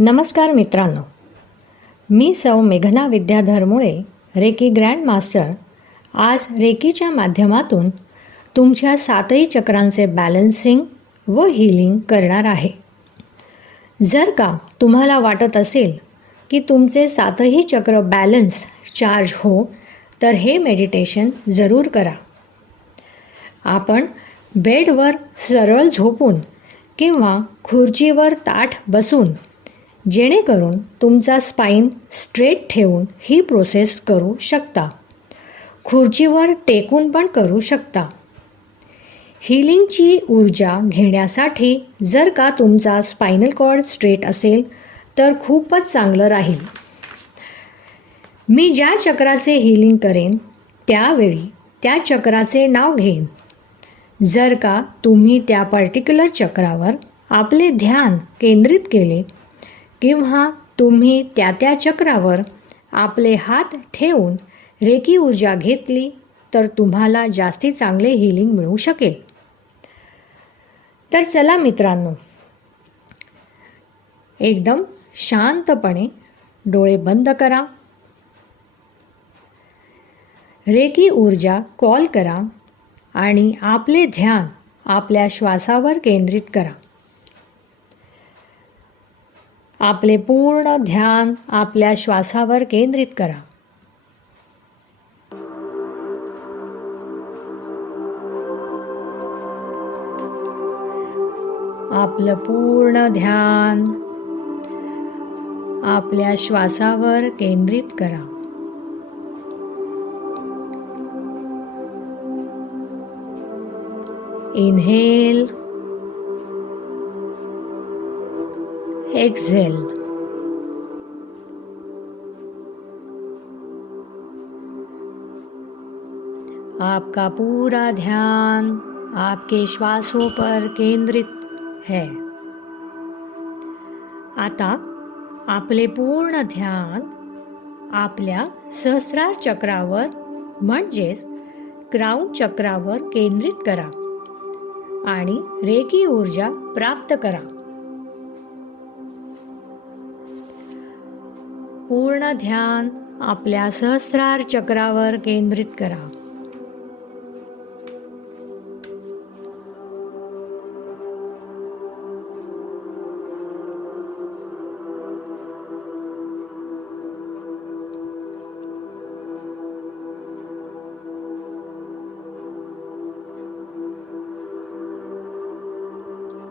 नमस्कार मित्रांनो, मी सौ मेघना विद्याधर मुळे रेकी ग्रँड मास्टर आज रेकीच्या माध्यमातून तुमच्या सातही चक्रांचे बॅलन्सिंग व हीलिंग करणार आहे. जर का तुम्हाला वाटत असेल की तुमचे सातही चक्र बॅलन्स चार्ज हो तर हे मेडिटेशन जरूर करा. आपण बेडवर सरळ झोपून किंवा खुर्चीवर ताठ बसून जेणेकरून तुमचा स्पाईन स्ट्रेट ठेवून ही प्रोसेस करू शकता. खुर्चीवर टेकून पण करू शकता. हीलिंगची ऊर्जा घेण्यासाठी जर का तुमचा स्पायनल कॉर्ड स्ट्रेट असेल तर खूपच चांगलं राहील. मी ज्या चक्राचे हीलिंग करेन त्यावेळी त्या चक्राचे नाव घेईन. जर का तुम्ही त्या पर्टिक्युलर चक्रावर आपले ध्यान केंद्रित केले किंवा तुम्ही त्या चक्रावर आपले हात ठेवून रेकी ऊर्जा घेतली तर तुम्हाला जास्ती चांगले हीलिंग मिळू शकेल. तर चला मित्रांनो, एकदम शांतपणे डोळे बंद करा. रेकी ऊर्जा कॉल करा आणि आपले ध्यान आपल्या श्वासावर केंद्रित करा. आपले पूर्ण ध्यान आपल्या श्वासावर केंद्रित करा. आपलं पूर्ण ध्यान आपल्या श्वासावर केंद्रित करा. Inhale, exhale. आपका पूरा ध्यान आपके श्वासों पर केंद्रित है. आता आपले पूर्ण ध्यान आपल्या सहस्रार चक्रावर म्हणजेच क्राउन चक्रावर केंद्रित करा आणि रेकी ऊर्जा प्राप्त करा. पूर्ण ध्यान आपल्या सहस्रार चक्रावर केंद्रित करा.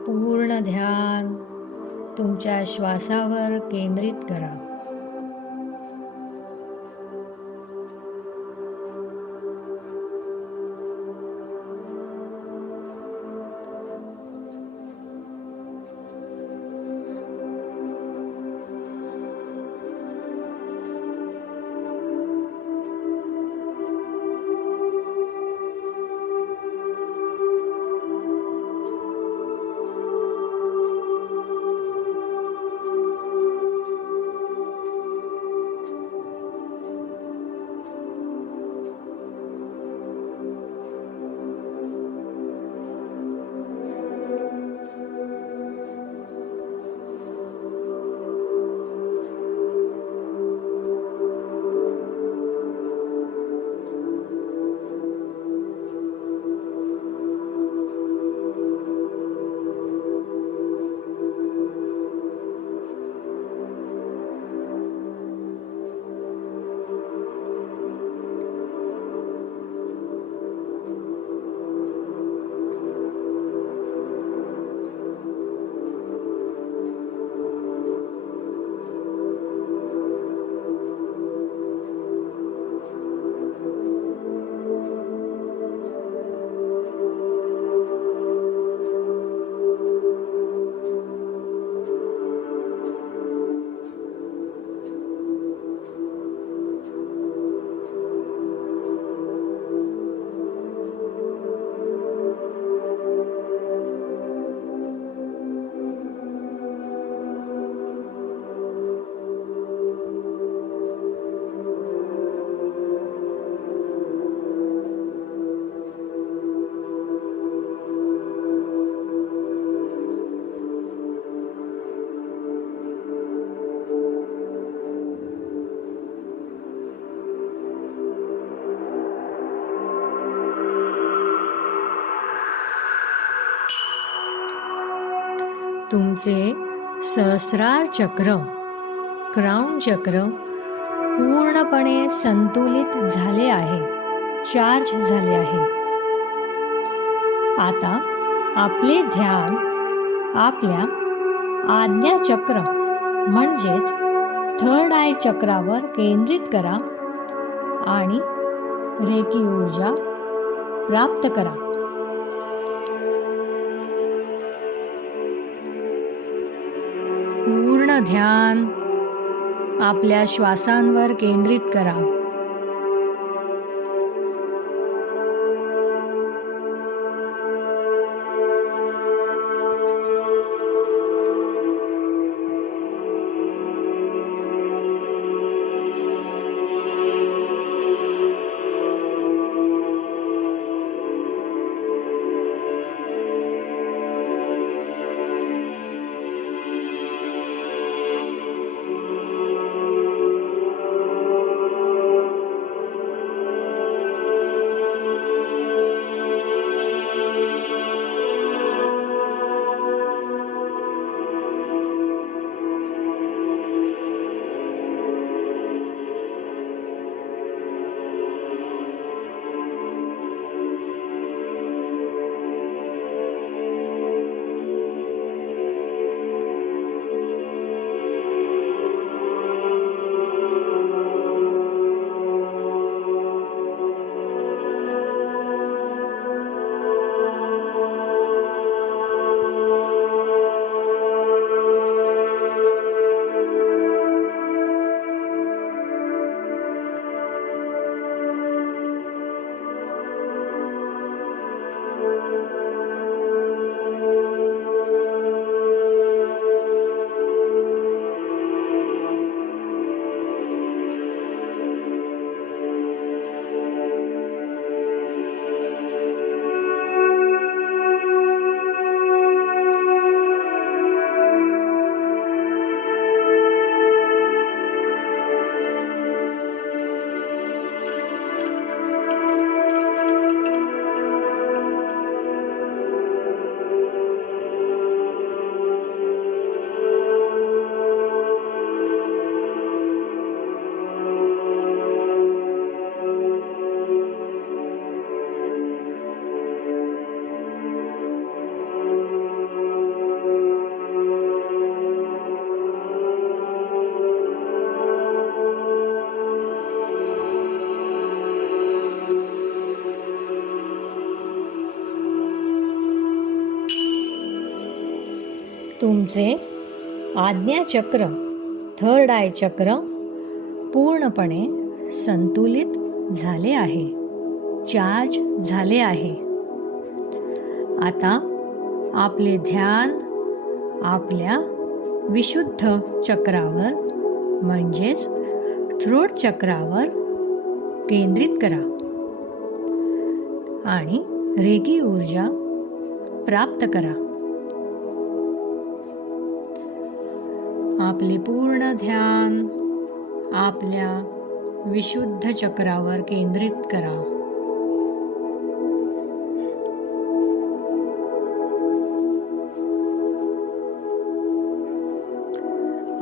पूर्ण ध्यान तुमच्या श्वासावर केंद्रित करा. तुमचे सहस्रार चक्र, क्राउन चक्र पूर्णपणे संतुलित झाले आहे, चार्ज झाले आहे. आता आपले ध्यान आपल्या आज्ञा चक्र म्हणजेच थर्ड आय चक्रावर केंद्रित करा आणि रेकी ऊर्जा प्राप्त करा. पूर्ण ध्यान आपल्या श्वासांवर केंद्रित करा. तुमचे आज्ञाचक्र, थर्ड आय चक्र पूर्णपणे संतुलित झाले आहे, चार्ज झाले आहे. आता आपले ध्यान आपल्या विशुद्ध चक्रावर म्हणजेच थ्रोट चक्रावर केंद्रित करा आणि रेकी ऊर्जा प्राप्त करा. आपले पूर्ण ध्यान आपल्या विशुद्ध चक्रावर केंद्रित करा.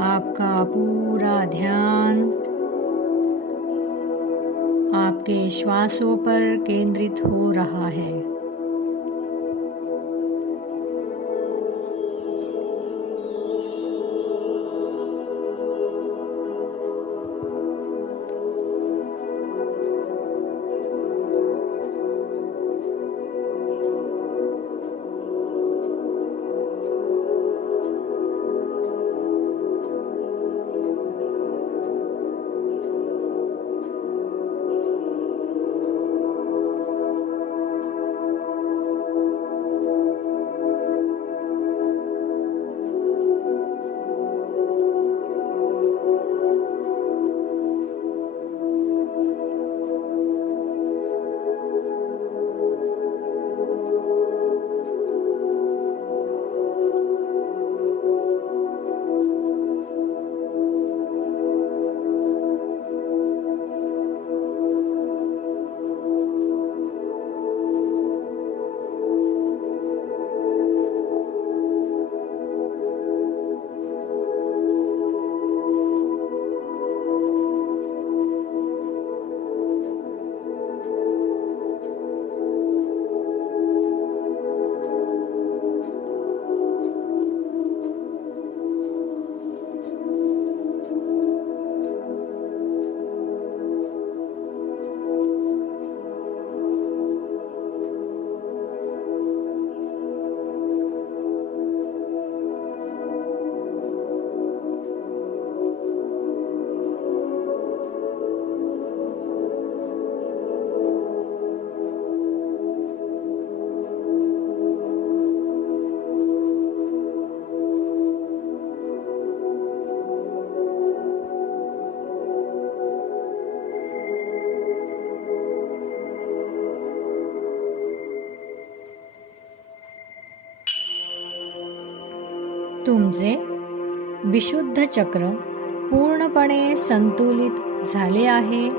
आपका पूरा ध्यान आपके श्वासों पर केंद्रित हो रहा है. तुमचे विशुद्ध चक्र पूर्णपणे संतुलित झाले आहे,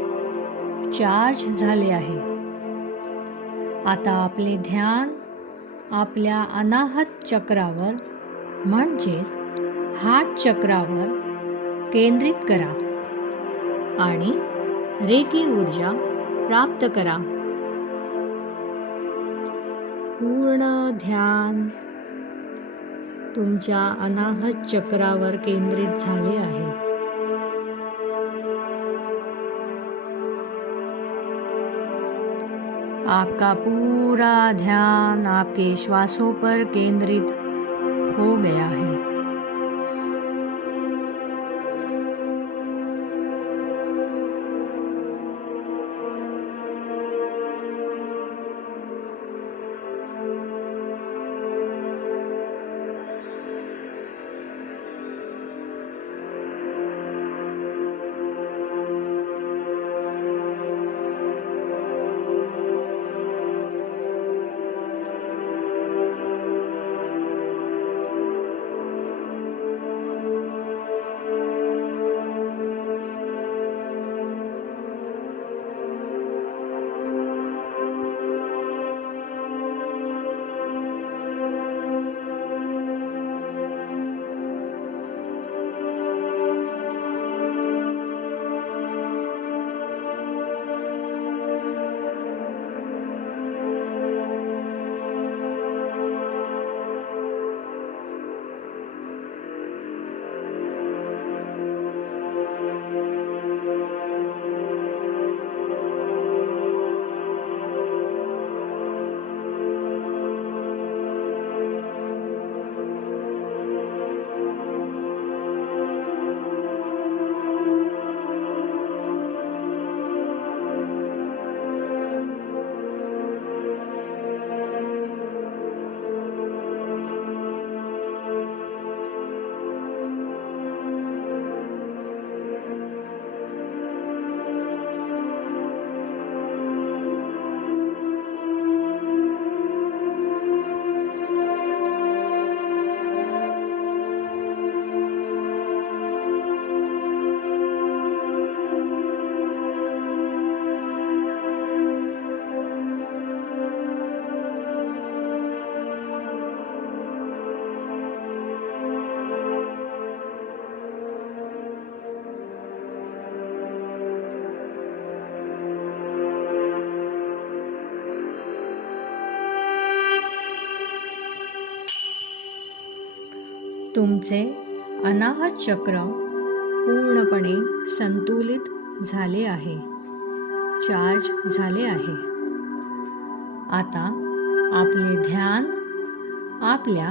चार्ज झाले आहे. आता आपले ध्यान आपल्या अनाहत चक्रावर म्हणजेच हार्ट चक्रावर केंद्रित करा आणि रेकी ऊर्जा प्राप्त करा. पूर्ण ध्यान तुमच्या अनाहत चक्रावर केंद्रित झाले आहे. आपका पूरा ध्यान आपके श्वासों पर केंद्रित हो गया है. तुमचे अनाहत चक्र पूर्णपणे संतुलित झाले आहे, चार्ज झाले आहे. आता आपले ध्यान आपल्या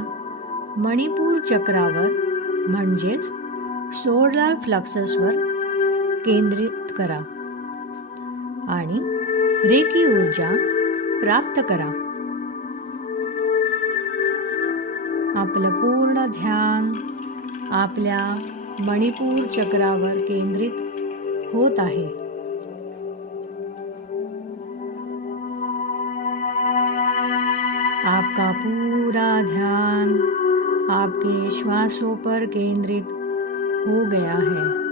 मणिपूर चक्रावर म्हणजेच सोलार प्लेक्ससवर केंद्रित करा आणि रेकी ऊर्जा प्राप्त करा. आपलं पूर्ण ध्यान आपल्या मणिपूर चक्रावर केंद्रित होत आहे. आपका पूरा ध्यान आपके श्वासों पर केंद्रित हो गया है.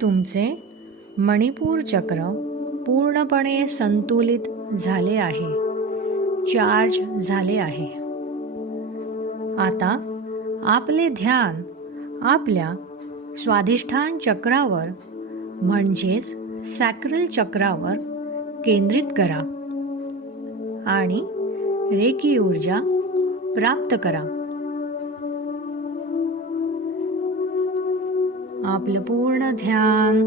तुमचे मणिपूर चक्र पूर्णपणे संतुलित झाले आहे, चार्ज झाले आहे. आता आपले ध्यान आपल्या स्वाधिष्ठान चक्रावर म्हणजेच सॅक्रल चक्रावर केंद्रित करा आणि रेकी ऊर्जा प्राप्त करा. आपलं पूर्ण ध्यान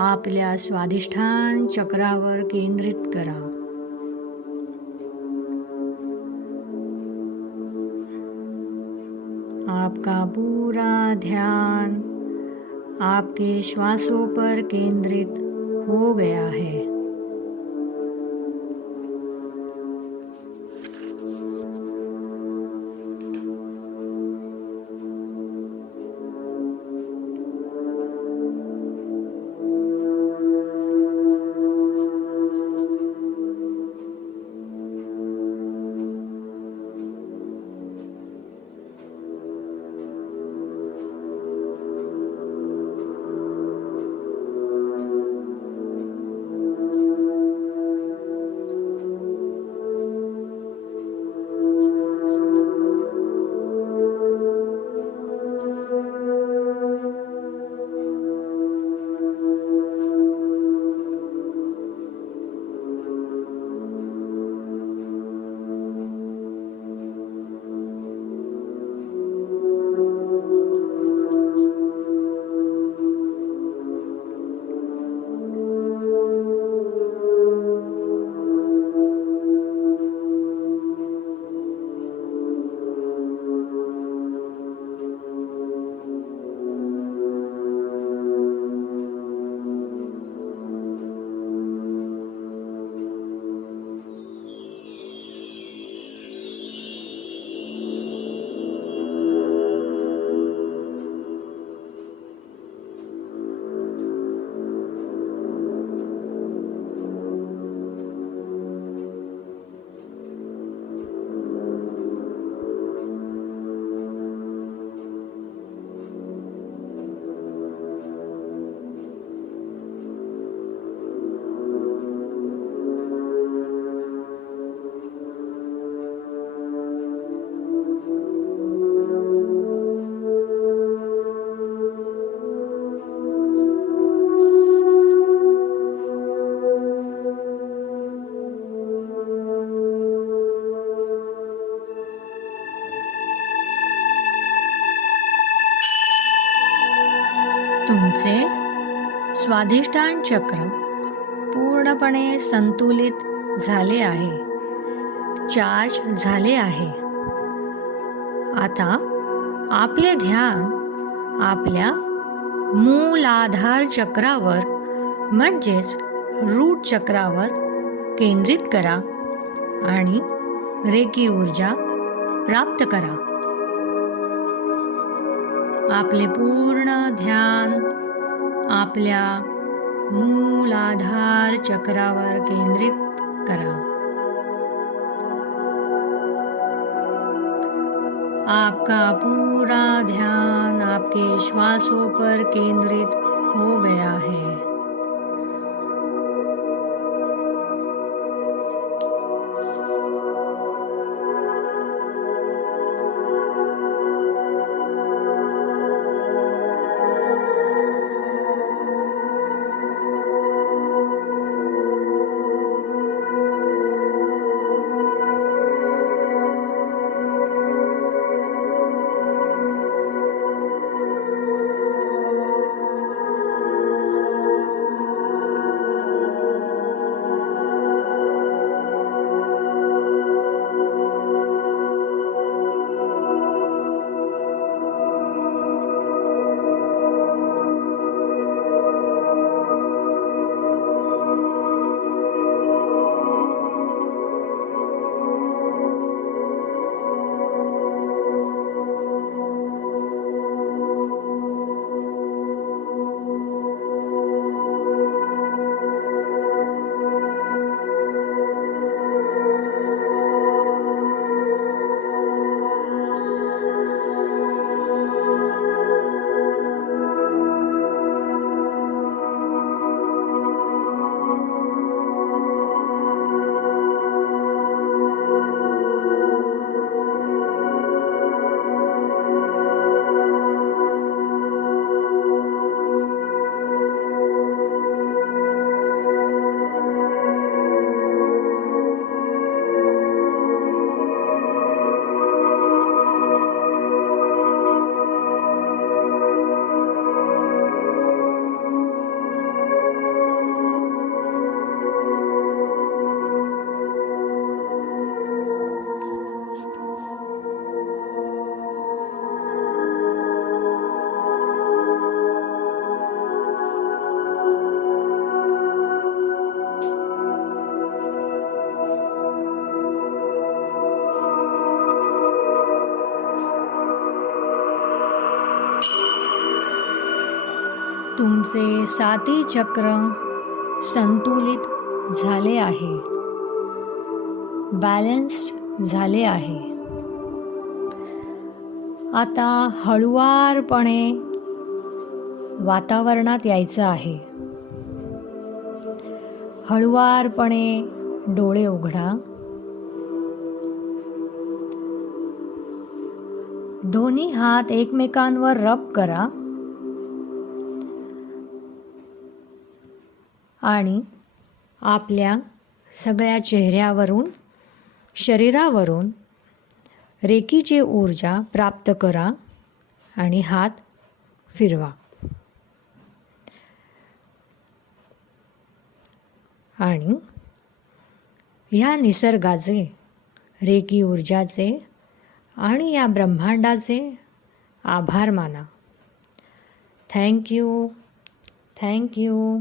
आपल्या स्वाधिष्ठान चक्रावर केंद्रित करा. आपका पूरा ध्यान आपके श्वासों पर केंद्रित हो गया है. तुमचे स्वाधिष्ठान चक्र पूर्णपणे संतुलित झाले आहे, चार्ज झाले आहे. आता आपले ध्यान आपल्या मूलाधार चक्रावर म्हणजेच रूट चक्रावर केंद्रित करा आणि रेकी ऊर्जा प्राप्त करा. आपले पूर्ण ध्यान आपल्या मूलाधार चक्रावर केंद्रित करा. आपका पूरा ध्यान आपके श्वासों पर केंद्रित हो गया है. तुमचे साती चक्र संतुलित झाले आहे, बॅलन्स्ड झाले आहे. आता हळुवारपणे वातावरणात यायचं आहे. हळुवारपणे डोळे उघडा. दोन्ही हात एकमेकांवर रब करा आणि आपल्या सगळ्या चेहऱ्यावरून, शरीरावरून रेकीची ऊर्जा प्राप्त करा आणि हात फिरवा. आणि ह्या निसर्गाचे, रेकी ऊर्जाचे आणि या ब्रह्मांडाचे आभार माना. Thank you, thank you,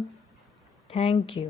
thank you.